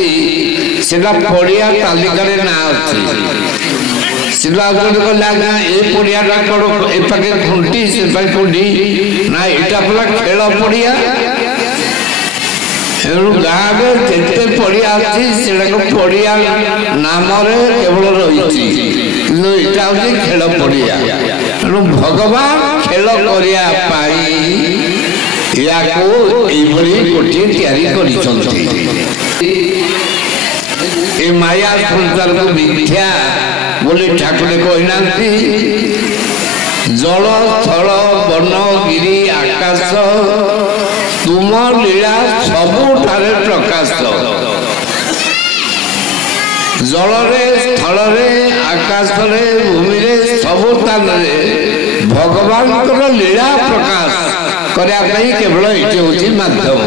ଅଛି ସେଟା ପଡ଼ିଆ ତାଲିକାରେ ନାଁ ଅଛି। ସେଟା କହିଲେ ଆଜ୍ଞା ଏ ପଡ଼ିଆଟା କ'ଣ ଏ ପାଖେ ଖୁଣ୍ଟି ସେ ପାଖେ ଖୁଣ୍ଟି ନା ଏଇଟା ପୁରା ଖେଳ ପଡ଼ିଆ। ତେଣୁ ଗାଁରେ ଯେତେ ପଡ଼ିଆ ଅଛି ସେଟାକୁ ପଡ଼ିଆ ନାମରେ କେବଳ ରହିଛି, କିନ୍ତୁ ଏଇଟା ହେଉଛି ଖେଳ ପଡ଼ିଆ। ତେଣୁ ଭଗବାନ ଖେଳ କରିବା ପାଇଁ ୟାକୁ ଏଇଭଳି ଗୋଟିଏ ତିଆରି କରିଛନ୍ତି। ଏ ମାୟା ସଂସାରକୁ ମିଥ୍ୟା ବୋଲି ଠାକୁର କହିନାହାନ୍ତି। ଜଳ ସ୍ଥଳ ବନ ଗିରି ଆକାଶ ତୁମ ଲୀଳା ସବୁଠାରେ ପ୍ରକାଶ। ଜଳରେ ସ୍ଥଳରେ ଆକାଶରେ ଭୂମିରେ ସବୁ ସ୍ଥାନରେ ଭଗବାନଙ୍କର ଲୀଳା ପ୍ରକାଶ କରିବା ପାଇଁ କେବଳ ଏଇଟି ହେଉଛି ମାଧ୍ୟମ।